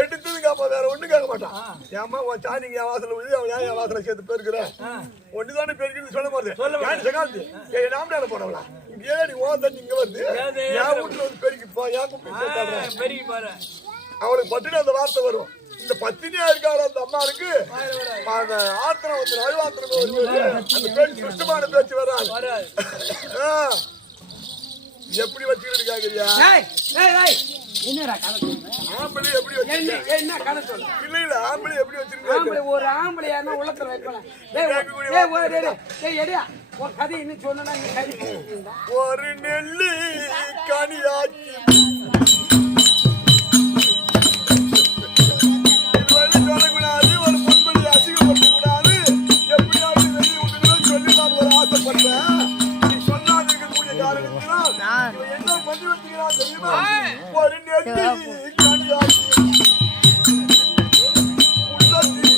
எடுத்ததுக்கு அப்ப வேற ஒண்ணு கேட்க மாட்டான். ஏமா உன் சாணிக்கு என் வாசல விழுது, அவன் ஏன் என் வாசல சேர்த்து பெருக்குற ஒண்ணுதானே பெருக்குன்னு சொல்ல போது சக்காலத்து என் நாம போடலாம். இங்க ஏடி ஓ தண்ணி இங்க வருது, என் வீட்டுல வந்து பெருக்கிப்பா, ஏன் கூப்பிட்டு பெருக்கி பாரு. அவளுக்கு பட்டுன்னு அந்த வார்த்தை வரும். இந்த பத்தினியா இருக்காரு அந்த அம்மாவுக்கு அந்த ஆத்திரம் வந்து நல்வாத்திரம் அந்த பேச்சு சுத்தமான பேச்சு வராது. எப்படி வச்சுக்கிட்டு இருக்காங்கய்யா? ஆம்பளை எப்படி என்ன கதை சொல்லு? இல்ல ஆம்பளை எப்படி வச்சிருக்காங்க? ஒரு ஆம்பளை உள்ளத்துல வைக்கலாம். ஒரு கதை இன்னும் சொன்னா ஒரு நெல்லு கனியாக்கி சொல்லக்கூடாது, ஒரு பொன்படி அசிங்கப்படக்கூடாது, எப்படியாவது வெளியே விட்டுக்கணும் சொல்லி நான் ஒரு ஆசைப்பட்டேன். நீ சொன்னாது இருக்கக்கூடிய காரணத்தினால் என்ன பண்ணி வச்சுக்கிறான் தெரியுமா? ஒரு நெல்லி கனியாக்கி உள்ளத்தில்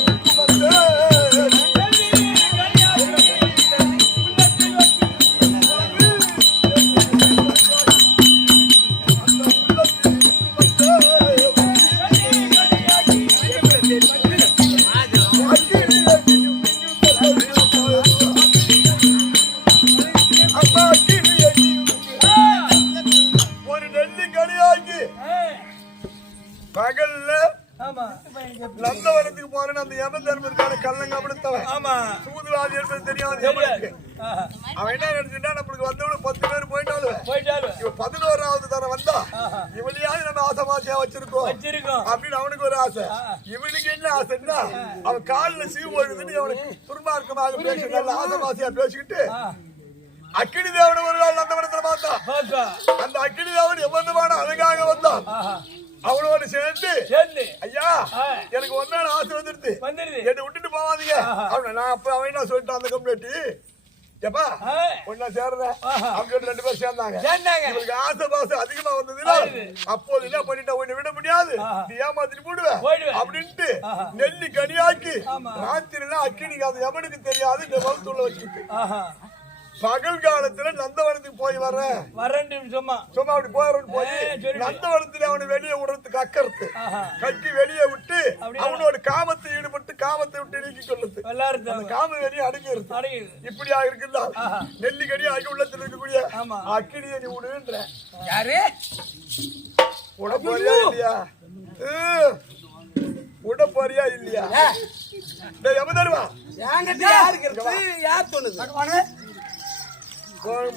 நந்தவனத்துக்கு போறேன்னு அந்த யம தர்மத்துக்கான கள்ளங்க அப்படித்தவன். ஆமா. சூதுவாதி என்பது தெரியாது யமனுக்கு. அவன் என்ன நினைச்சுட்டா நம்மளுக்கு வந்தவங்க 10 பேர் போயிட்டாலும் இவன் 11வது தரம் வந்தா இவளையாவது நம்ம ஆசமாசியா வச்சிருக்கோம் அப்படின்னு அவனுக்கு ஒரு ஆசை. இவனுக்கு என்ன ஆசைன்னா அவன் காலில் சீவு பொழுதுன்னு அவனுக்கு துர்மார்க்கமாக பேசி நல்ல ஆசமாசியா பேசிக்கிட்டு அக்கினி தேவனை ஒரு நாள் நந்தவனத்துல பார்த்தான். அந்த அக்கினி தேவன் எவ்வளவான அழகாக வந்தான். அவனோடு சேர்ந்து ஐயா எனக்கு ஒன்னான ஆசை வந்துருது, என்னை விட்டுட்டு போவாதீங்க. நான் அப்ப அவன் என்ன சொல்லிட்டான் அந்த கம்ப்ளீட்டு எப்பா ஒன்னா சேர்றேன் அவங்க 2 பேர் சேர்ந்தாங்க. இவங்களுக்கு ஆசை பாசை அதிகமா வந்ததுன்னா அப்போது என்ன பண்ணிட்டா உன்னை விட முடியாது, நீ ஏமாத்திட்டு போடுவேன் அப்படின்ட்டு நெல்லி கனியாக்கி ராத்திரினா அக்கினிக்கு அது எவனுக்கு தெரியாது இந்த வகுத்துள்ள வச்சுட்டு பகல் காலத்துல நந்தவனத்துக்கு போய் வரேன் சும்மா அப்படி போய் நந்தவனத்துல அவனை வெளியே விடுறதுக்கு அக்கறது கட்டி வெளியே விட்டு அவனோட காமத்தை ஈடுபட்டு காமத்தை விட்டு நீக்கி கொள்ளுது. அந்த காம வெளியே அடங்கிடுது. இப்படியா இருக்குதா நெல்லிக்கடி ஆகி உள்ளத்தில் இருக்கக்கூடிய அக்கினியை நீ விடுன்ற யாரு உடப்போறியா இல்லையா? உடப்போறியா இல்லையா? எவன் தருவா என்கிட்ட யாருக்கு இருக்கு? யார் சொன்னது?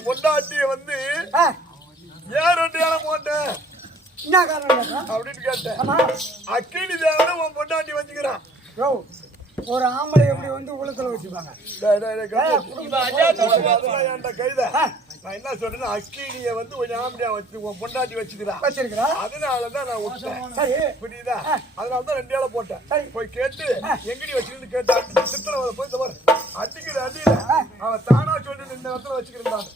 பொண்டாட்டிய வந்து ஏன் 2 இடம் போட்டேன் என்ன காரணம் அப்படின்னு கேட்டேன். அக்கினி தேவனை உன் பொண்டாட்டி வச்சுக்கிறான். ஒரு ஆம்பளை எப்படி வந்து உள்ளத்துல வச்சுப்பாங்க? கைத நான் என்ன சொல்றேன்னா அக்கினிய வந்து கொஞ்சம் ஆம்படியா வச்சு உன் பொண்டாட்டி வச்சுக்கிறான். அதனாலதான் நான் விட்டேன். புரியுதா? அதனாலதான் 2 இடம் போட்டேன். போய் கேட்டு எங்கடி வச்சுக்கிட்டு கேட்டா சித்திரவதை போய் தவறு அடிக்கிற அடியில அவன் தானா சொல்லி இந்த இடத்துல வச்சுக்கிறான்.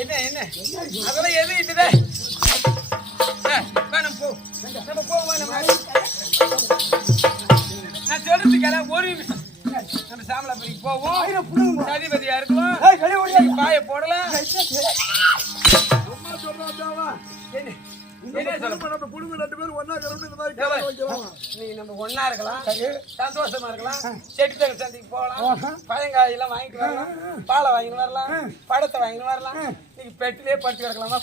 என்ன என்ன அதெல்லாம் எது இதுதே நான் சொல்றதுக்கால ஒரு நிமிஷம் நம்ம சாமலாபுரிக்கு போவோம். அதிபதியா இருக்கலாம் பாய போடலாம். நீ நம்ம ஒன்னா இருக்கலாம், சந்தோஷமா இருக்கலாம், செட்டு தங்க சந்தைக்கு போகலாம், பழங்காயெல்லாம் வாங்கிட்டு வரலாம், பாலை வாங்கிட்டு வரலாம், படத்தை வாங்கிட்டு வரலாம். நீங்க பெட்டிலே படுத்து கிடக்கலாமா?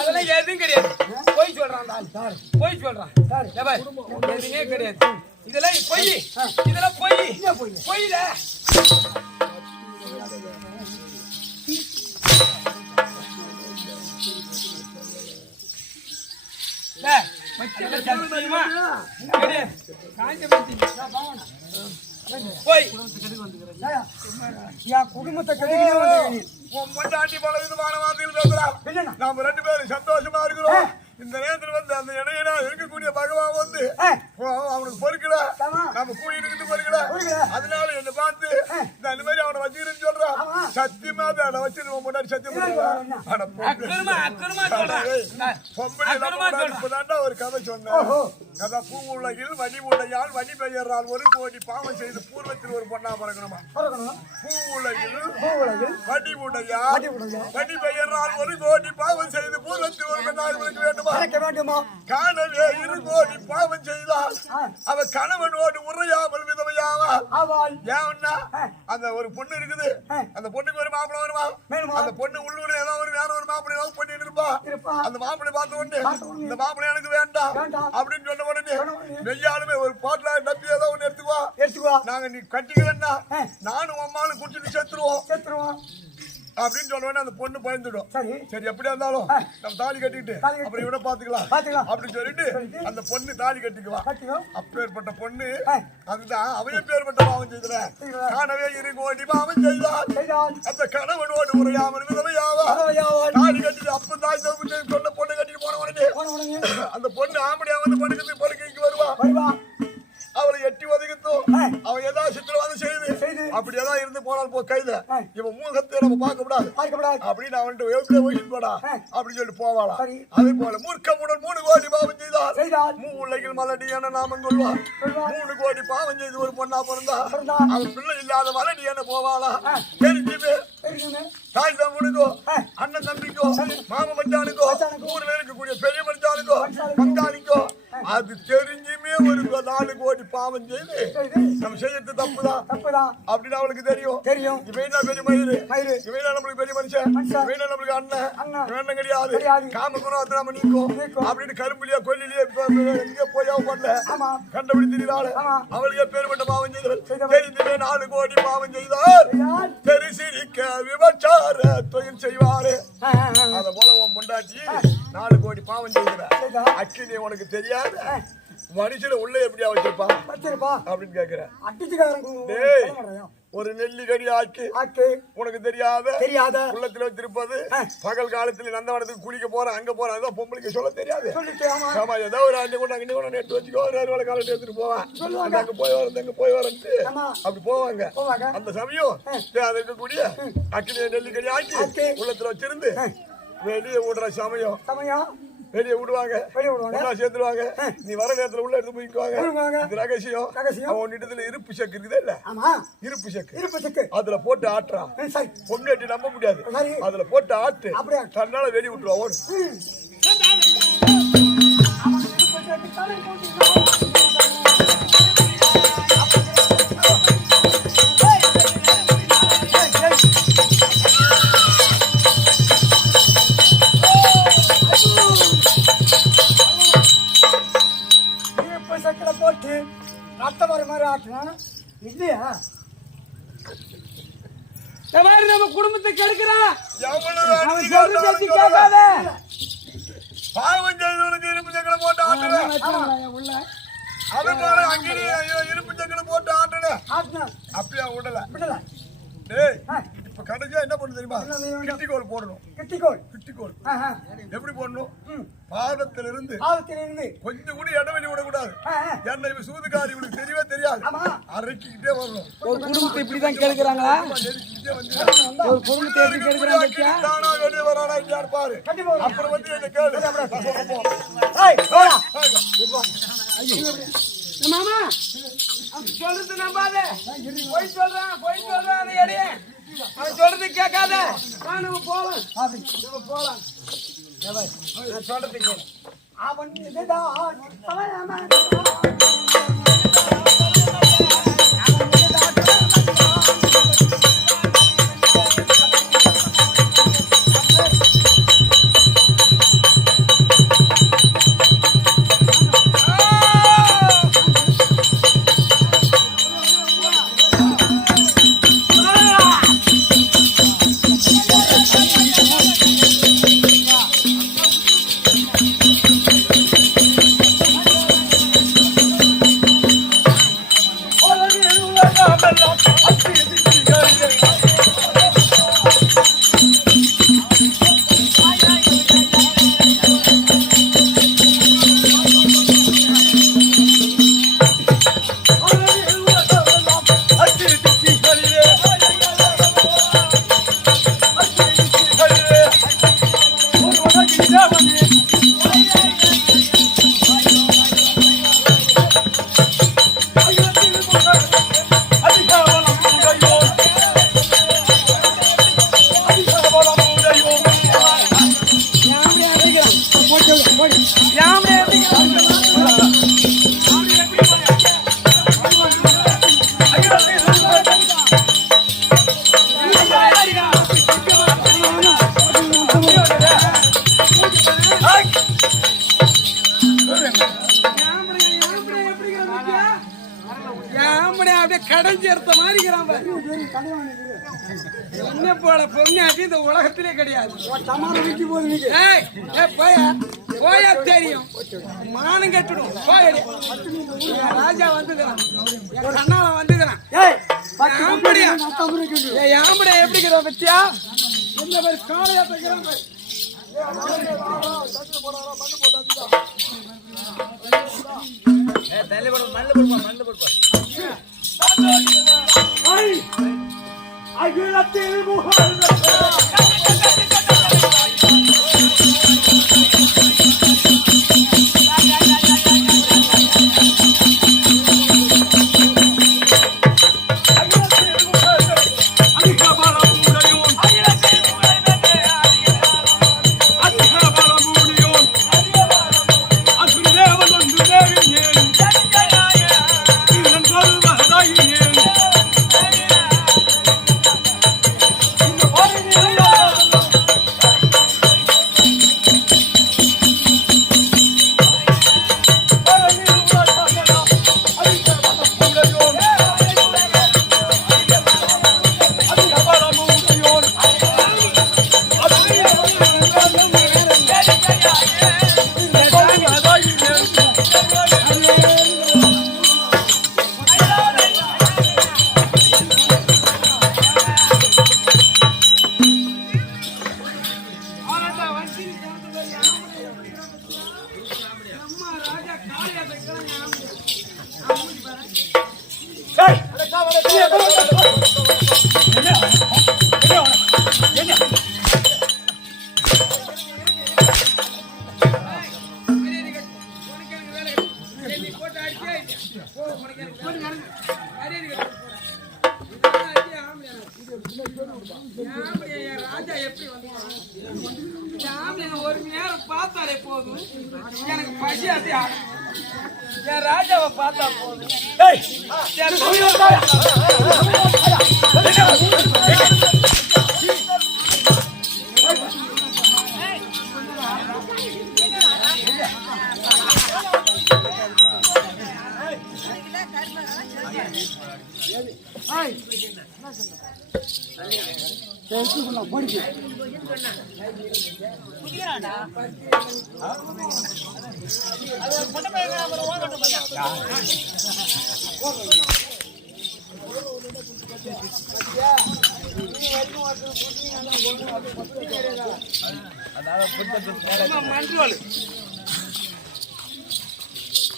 அதெல்லாம் எதுவும் கிடையாது. போய் சொல்றான், போய் சொல்றான், எதுவுமே கிடையாது. இதெல்லாம் பொய், இதெல்லாம் பொய் பொய்ல. குடும்பத்தை பொண்டாட்டி பல விதமான வார்த்தைகள் பேசுறான். நாம 2 பேரும் சந்தோஷமா இருக்கிறோம். இந்த நேரத்தில் வந்து அந்த இடையில இருக்கக்கூடிய பகவான் வந்து அவனுக்கு பொறுக்கல, நம்ம கூடிட்டு பொறுக்கல. அதனால என்ன பார்த்து இந்த மாதிரி அவனை வச்சுக்கிறேன்னு சொல்றான். சத்தியமா அதை வச்சு நம்ம முன்னாடி சத்தியம் இப்பதான்டா ஒரு கதை சொன்னேன். கதை பூ உலகில் வடி உடையால் வடி பெயரால் ஒரு கோடி பாவம் செய்து பூர்வத்தில் ஒரு பொண்ணா பிறக்கணுமா? பூ உலகில் வடி உடையால் வடி பெயரால் ஒரு கோடி பாவம் செய்து பூர்வத்தில் ஒரு பெண்ணா பிறக்க வேண்டுமா? காணவே 2 கோடி பாவம் செய்தால் அவ கணவனோடு உரையாமல் விதவையாவாள். ஏன்னா அந்த ஒரு பொண்ணு இருக்குது, அந்த பொண்ணுக்கு ஒரு மாப்பிள்ளை வருவா, அந்த பொண்ணு உள்ளூர் ஏதோ ஒரு வேற ஒரு மாப்பிள்ளை ஏதாவது பண்ணிட்டு இருப்பா. அந்த மாப்பிள்ளை பார்த்த உடனே இந்த மாப்பிள்ளை எனக்கு வேண்டாம் அப்படின்னு சொன்ன உடனே வெய்யாலுமே ஒரு பாட்டில டப்பி ஏதோ ஒண்ணு எடுத்துக்குவா. நாங்க நீ கட்டிக்கலன்னா நானும் அம்மாவும் குடிச்சிட்டு செத்துருவோம் அப்படின்னு சொல்லுவேன். அந்த பொண்ணு பயந்துடும். சரி எப்படியா இருந்தாலும் நம்ம தாலி கட்டிட்டு அப்புறம் இவனை பாத்துக்கலாம் அப்படின்னு சொல்லிட்டு அந்த பொண்ணு தாலி கட்டிக்குவா. அப்பேற்பட்ட பொண்ணு அதுதான் அவைய பேர்பட்ட பாவம் செய்தல. காணவே 2 கோடி பாவம் செய்தால் அந்த கணவனோடு உரையாமல் விதவையாவா. தாலி கட்டிட்டு அப்ப தாய் சொன்ன பொண்ணு கட்டிட்டு போன உடனே அந்த பொண்ணு ஆம்படியா வந்து படுக்கைக்கு வருவா. அவளை எட்டி ஒதுக்கித்தோம். அவன் ஏதாவது சித்திரவாதம் செய்து அப்படி ஏதாவது இருந்து போனால் போ கைத இவன் மூகத்தை நம்ம பார்க்க கூடாது அப்படின்னு அவன்கிட்ட போடா அப்படின்னு சொல்லிட்டு போவாளா. அதே போல மூர்க்கமுடன் 3 கோடி பாவம் செய்தால் உலகில் மலடியான நாமம் கொள்வார். 3 கோடி பாவம் செய்து ஒரு பொண்ணா பிறந்தா அவன் பிள்ளை இல்லாத மலடியான போவாளா. தெரிஞ்சுமே தாய் தம்பனுக்கோ அண்ணன் தம்பிக்கோ மாம மச்சானுக்கோ 3 பேருக்கு கூடிய பெரிய மச்சானுக்கோ பங்காளிக்கோ அது தெரிஞ்சுமே ஒரு 4 கோடி பாவம் செய்து நம்ம செய்யறது தப்புதான் அப்படின்னு அவளுக்கு தெரியும். இவன் பெரிய மயிறு, இவன் நம்மளுக்கு பெரிய மனுஷன், இவன் நம்மளுக்கு அண்ணன் வேண்டம் கிடையாது. காம குணம் நம்ம நீக்கும் அப்படின்னு கரும்புலியா கொல்லிலேயே எங்க போய் பண்ணல கண்டபடி திரிவாள். அவளுக்கு பேர்பட்ட பாவம் செய்தவள் தெரிஞ்சுமே 4 கோடி பாவம் செய்தால் தெரிசிரிக்க விபச்சார தொழில் செய்வாரு. அத போல உன் முண்டாட்டி 4 கோடி பாவம் செய்கிற அக்கினி உனக்கு தெரியாது. மனுஷன உள்ள எப்படியா வச்சிருப்பா அப்படின்னு கேக்குறேன். ஒரு நெல்லிக்கடி ஆக்கி உனக்கு தெரியாத உள்ளத்துல வச்சிருப்பது பகல் காலத்துல நந்தவனத்துக்கு குளிக்க போறேன் அங்க போறேன் அதான் பொம்பளைக்கு சொல்ல தெரியாது. ஆமா ஏதோ ஒரு அஞ்சு கொண்டு அங்க எடுத்து வச்சுக்கோ ஒரு காலத்துல எடுத்துட்டு போவேன் அங்க போய் வரேன்ட்டு அப்படி போவாங்க. அந்த சமயம் அது இருக்கக்கூடிய அக்கினி நெல்லிக்கடி ஆக்கி உள்ளத்துல வச்சிருந்து வெளியே விடுற சமயம் வெளியே விடுவாங்க சேர்த்துருவாங்க. நீ வர நேரத்துல உள்ள எடுத்து போய்க்குவாங்க. ரகசியம் ஒன்னிடத்துல இருப்பு செக்கு இருக்குதே இல்ல, இருப்பு செக்கு அதுல போட்டு ஆட்டுறா. பொண்ணு எட்டி நம்ப முடியாது. அதுல போட்டு ஆட்டு தன்னால வெளியே விட்டுருவா. போட்டு ரத்த வர மாதிரி ஆட்டணும் இல்லையா? நம்ம குடும்பத்தை கெடுக்கிறான். பாவம் செய்தவனுக்கு இருப்பு சக்கரை போட்டு ஆட்டுறேன். அது போல அங்கே இருப்பு சக்கரை போட்டு ஆட்டுறேன். அப்படியா விடல. இப்ப கடைசியா என்ன பண்ணு தெரியுமா? கிட்டிக்கோல் போடணும். கிட்டிக்கோல் எப்படி போடணும்? பாதத்திலிருந்து கொஞ்சம் கூட இடைவெளி விடக்கூடாது. என்ன இவன் சூதுக்காரி இவனுக்கு தெரியவே தெரியாது. அரைக்கிட்டே வரணும். ஒரு குடும்பத்தை இப்படிதான் கேட்கிறாங்களா? ஒரு குடும்பத்தை எப்படி கேட்கிறாங்க? தானா வெளியே வரானா இல்லையா பாரு. அப்புறம் வந்து என்ன கேளு. மாமா சொல்றது நம்பாத. போய் சொல்றான் அந்த எடைய அவன் சொல்றது கேட்காத. நம்ம போலாம் சொல்றது கேளு. அவன் என்ன போல பொண்ணாட்டி இந்த உலகத்திலே கிடையாது. டமாரம் விக்கி போகுது நீங்க. ஏய், ஏய், போயா தெரியும். மானம் கெட்டுடும். போயடி. என் ராஜா வந்துக்கிறான். என் கண்ணால வந்துக்கிறான். ஏய், ஆம்படியா? நான் தமிழ் கேட்டு. ஏய், ஆம்படியா எப்படி இருக்கிற பத்தியா? என்ன பேர் காளையா தைக்கிறான் பாரு. அகிலத்தில் முகழ்ந்த ராஜா எப்படி வந்து ஒரு நேரம் பார்த்தாலே போதும் எனக்கு பசியாத்தி ஆகும். என் ராஜாவை பார்த்தா போதும்.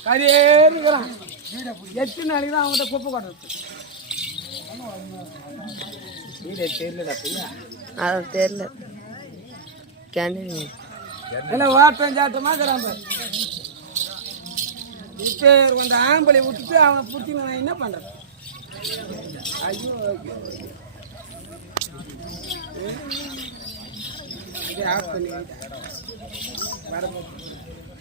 கரியேறுகிறான். 8 நாளைக்கு தான் அவங்ககிட்ட குப்பை கொட்டுறது. அதான் தெரியல. கேண்டீன் எல்லாம் வாட்டம் சாட்டமா இருக்கிறான். இப்ப அந்த ஆம்பளை விட்டுட்டு அவனை பிடிச்சி நான் என்ன பண்றது? ஐயோ, ஆஃப் பண்ணி